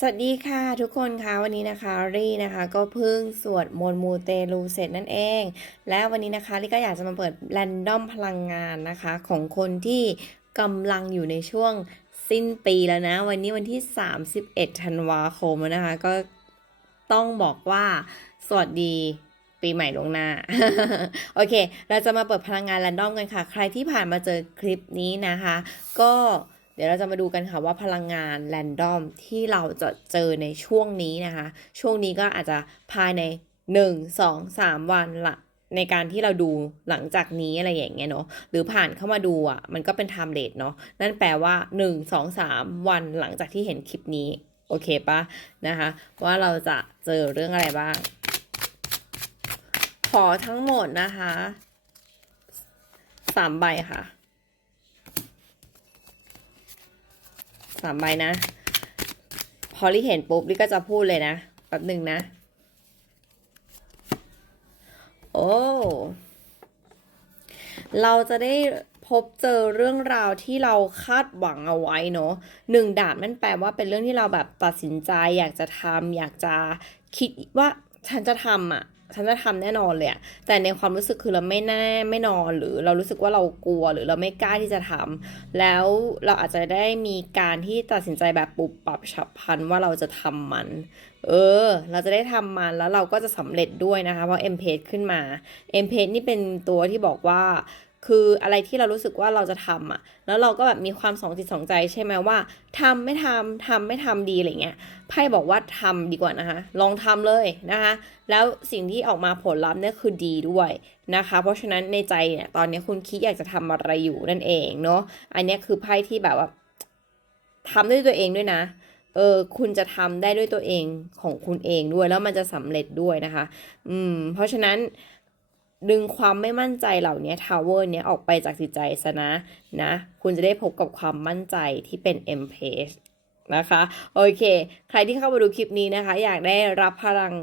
สวัสดีค่ะทุกคนคะวันนี้นะคะรี่นะคะก็เพิ่งสวดมนต์มูเตลูเสร็จนั่นเอง และวันนี้นะคะรี่ก็อยากจะมาเปิดแรนดอมพลังงานนะคะ ของคนที่กำลังอยู่ในช่วงสิ้นปีแล้วนะ วันนี้วันที่ 31ธันวาคมนะคะก็ต้องบอกว่าสวัสดีปีใหม่ลงหน้า โอเค เราจะมาเปิดพลังงานแรนดอมกันค่ะ ใครที่ผ่านมาเจอคลิปนี้นะคะ ก็ ดี๋ยวเราจะมาดูกันค่ะว่าพลังงานแรนดอมที่เราจะเจอในช่วงนี้นะคะ ช่วงนี้ก็อาจจะภายใน 1 2 3 วันละในการที่เราดูหลังจากนี้อะไรอย่างเงี้ยเนาะหรือผ่านเข้ามาดูอะมันก็เป็นไทม์เลทเนาะนั่นแปลว่า 1 2 3 วันหลังจากที่เห็นคลิปนี้ โอเคปะนะคะ ว่าเราจะเจอเรื่องอะไรบ้าง ขอทั้งหมดนะคะสามใบค่ะ สามใบนะ พอลิเห็นปุ๊บลิก็จะพูดเลยนะแป๊บหนึ่งนะ โอ้ เราจะได้พบเจอเรื่องราวที่เราคาดหวังเอาไว้เนาะหนึ่งดาบนั่นแปลว่าเป็นเรื่องที่เราแบบตัดสินใจอยากจะทำอยากจะคิดว่าฉันจะทำอะ ฉันจะทำแน่นอนเลยแต่ในความรู้สึกคือเราไม่แน่ไม่นอนหรือเรารู้สึกว่าเรากลัวหรือเราไม่กล้าที่จะทำแล้วเราอาจจะได้มีการที่ตัดสินใจแบบปุบปับฉับพลันว่าเราจะทำมัน เออ เราจะได้ทำมันแล้วเราก็จะสำเร็จด้วยนะคะเพราะเอ็มเพจขึ้นมาเอ็มเพจนี่เป็นตัวที่บอกว่า คืออะไรที่เรารู้สึกว่าเราจะทำอะ แล้วเราก็แบบมีความสองจิตสองใจใช่ไหมว่าทำไม่ทำทำไม่ทำดีอะไรเงี้ย ไพ่บอกว่าทำดีกว่านะคะ ลองทำเลยนะคะ แล้วสิ่งที่ออกมาผลลัพธ์เนี่ยคือดีด้วยนะคะ เพราะฉะนั้นในใจเนี่ยตอนนี้คุณคิดอยากจะทำอะไรอยู่นั่นเองเนาะ อันนี้คือไพ่ที่แบบว่าทำด้วยตัวเองด้วยนะเออคุณจะทำได้ด้วยตัวเองของคุณเองด้วยแล้วมันจะสำเร็จด้วยนะคะ อืม เพราะฉะนั้น ดึงความไม่มั่นใจเหล่านี้ทาวเวอร์เนี้ยออกไปจากจิตใจซะนะนะ คุณจะได้พบกับความมั่นใจที่เป็น M page นะคะ โอเค ใครที่เข้ามาดูคลิปนี้นะคะ อยากได้รับพลัง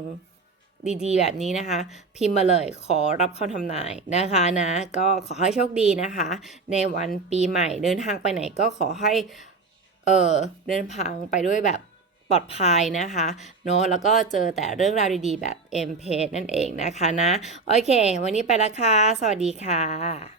ดีๆ แบบนี้นะคะ พิมพ์มาเลยขอรับคำทำนายนะคะนะ ก็ขอให้โชคดีนะคะ ในวันปีใหม่เดินทางไปไหนก็ขอให้ เออเดินทางไปด้วยแบบ ปลอดภัยนะคะเนาะแล้วก็เจอแต่เรื่องราวดีๆ แบบ M p a g e นั่นเองนะคะนะ โอเค วันนี้ไปละค่ะ สวัสดีค่ะ